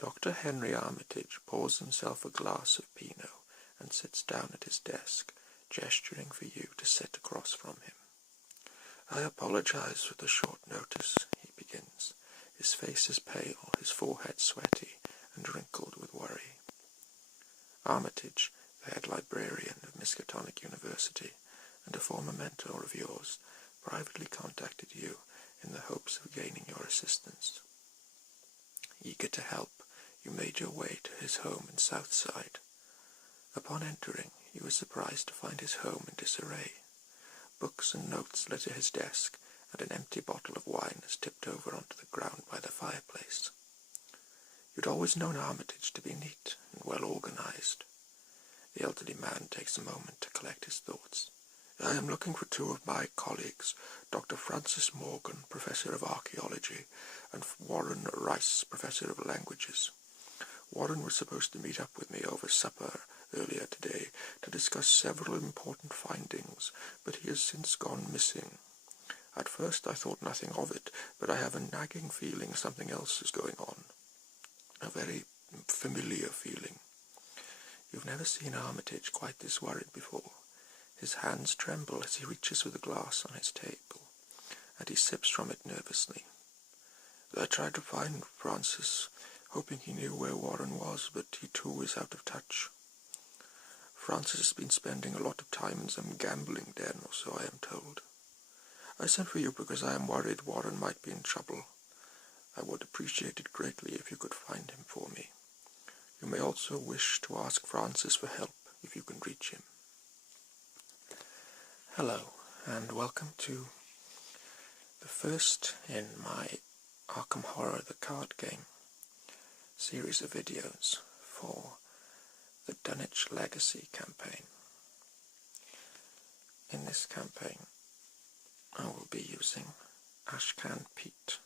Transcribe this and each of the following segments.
Dr. Henry Armitage pours himself a glass of Pinot and sits down at his desk, gesturing for you to sit across from him. "I apologize for the short notice," he begins. His face is pale, his forehead sweaty and wrinkled with worry. Armitage, the head librarian of Miskatonic University and a former mentor of yours, privately contacted you in the hopes of gaining your assistance. Eager to help, you made your way to his home in Southside. Upon entering, you were surprised to find his home in disarray. Books and notes litter his desk, and an empty bottle of wine is tipped over onto the ground by the fireplace. You'd always known Armitage to be neat and well-organized. The elderly man takes a moment to collect his thoughts. "I am looking for two of my colleagues, Dr. Francis Morgan, Professor of Archaeology, and Warren Rice, Professor of Languages. Warren was supposed to meet up with me over supper earlier today to discuss several important findings, but he has since gone missing. At first I thought nothing of it, but I have a nagging feeling something else is going on. A very familiar feeling." You've never seen Armitage quite this worried before. His hands tremble as he reaches for the glass on his table, and he sips from it nervously. "I tried to find Francis, hoping he knew where Warren was, but he too is out of touch. Francis has been spending a lot of time in some gambling den, or so I am told. I sent for you because I am worried Warren might be in trouble. I would appreciate it greatly if you could find him for me. You may also wish to ask Francis for help if you can reach him." Hello, and welcome to the first in my Arkham Horror the Card Game series of videos for the Dunwich Legacy campaign. In this campaign, I will be using Ashcan Pete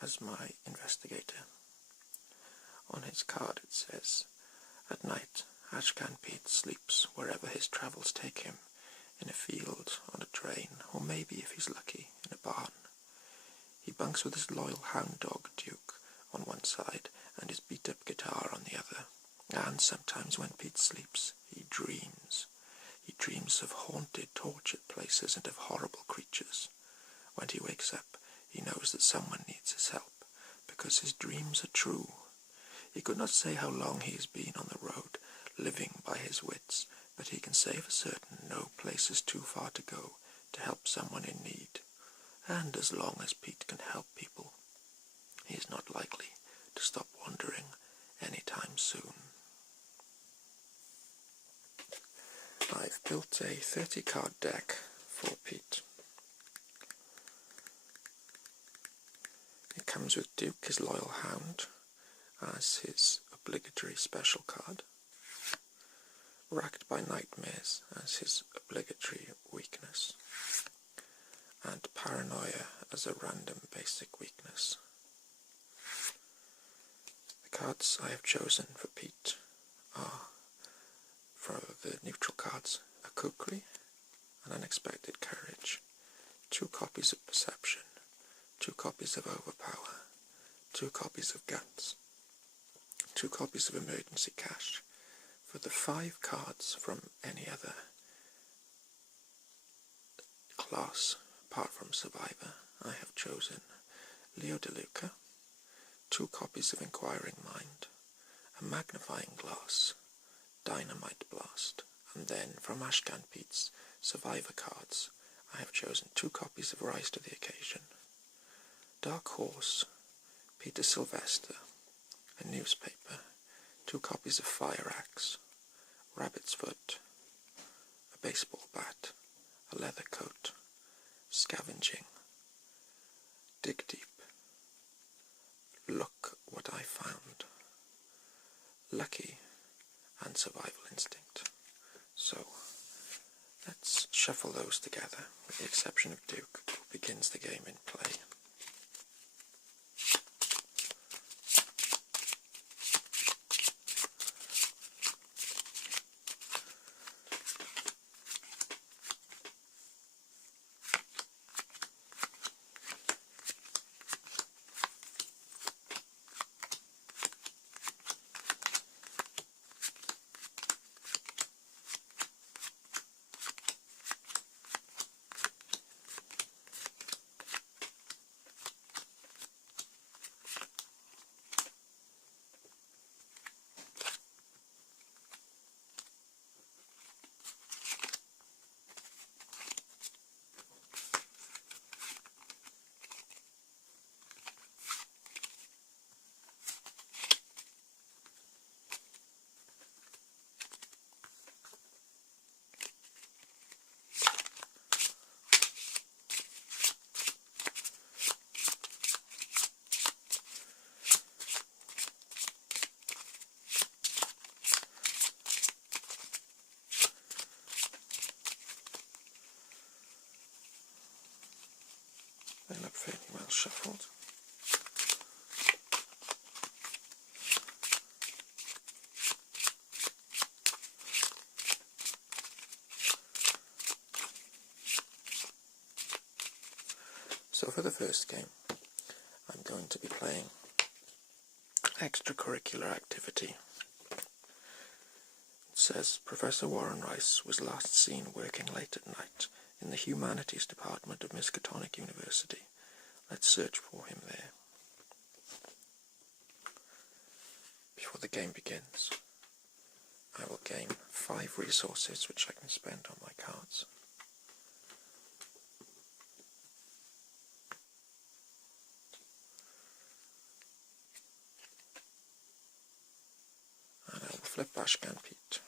as my investigator. On his card it says, "At night, Ashcan Pete sleeps wherever his travels take him, in a field, on a train, or maybe, if he's lucky, in a barn. He bunks with his loyal hound dog, Duke, on one side, and his beat-up guitar on the other. And sometimes when Pete sleeps, he dreams. He dreams of haunted, tortured places and of horrible creatures. When he wakes up, he knows that someone needs his help, because his dreams are true. He could not say how long he has been on the road, living by his wits, but he can say for certain no place is too far to go to help someone in need. And as long as Pete can help people, he is not likely to stop wandering anytime soon." I've built a 30-card deck for Pete. It comes with Duke, his loyal hound, as his obligatory special card, Racked by Nightmares as his obligatory weakness, and Paranoia as a random basic weakness. The cards I have chosen for Pete are, for the neutral cards, a Kukri, an Unexpected Courage, 2 copies of Perception, 2 copies of Overpower, 2 copies of Guts, 2 copies of Emergency Cash. For the 5 cards from any other class apart from Survivor, I have chosen Leo DeLuca, 2 copies of Inquiring Mind, a Magnifying Glass, Dynamite Blast, and then from Ashcan Pete's Survivor cards, I have chosen 2 copies of Rise to the Occasion, Dark Horse, Peter Sylvester, a newspaper, 2 copies of Fire Axe, Rabbit's Foot, a baseball bat, a leather coat, Scavenging, Dig Deep, Look What I Found, Lucky, and Survival Instinct. So, let's shuffle those together, with the exception of Duke, who begins the game in play. shuffled. So for the first game, I'm going to be playing Extracurricular Activity. It says, Professor Warren Rice was last seen working late at night in the Humanities Department of Miskatonic University. Let's search for him there. Before the game begins, I will gain 5 resources which I can spend on my cards. And I will flip Ashcan Pete.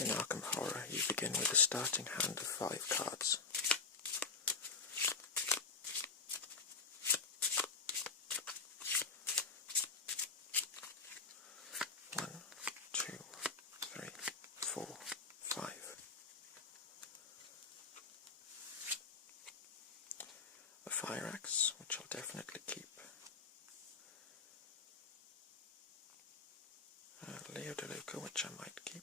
In Arkham Horror, you begin with a starting hand of 5 cards. One, 2, 3, 4, 5. A fire axe, which I'll definitely keep. Leo DeLuca, which I might keep.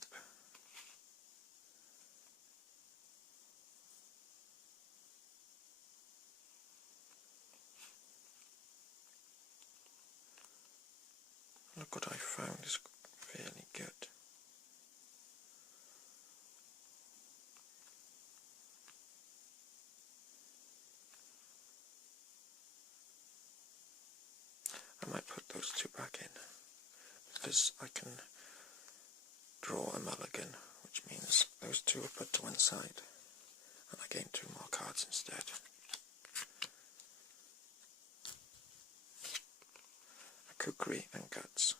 Look what I found is fairly good. I might put those 2 back in, because I can draw a mulligan, which means those 2 are put to one side, and I gain 2 more cards instead. A kukri and guts.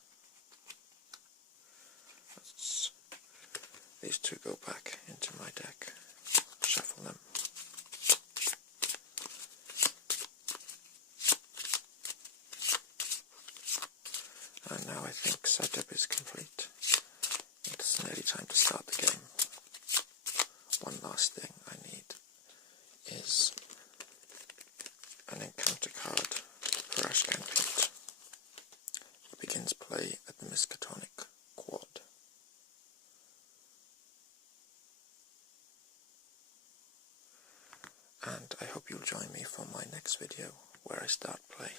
These 2 go back into my deck. Shuffle them. And now I think setup is complete. It's nearly time to start the game. One last thing I need is an encounter card for Ashcan Pete. He begins play at the Miskatonic Quad. And I hope you'll join me for my next video where I start play.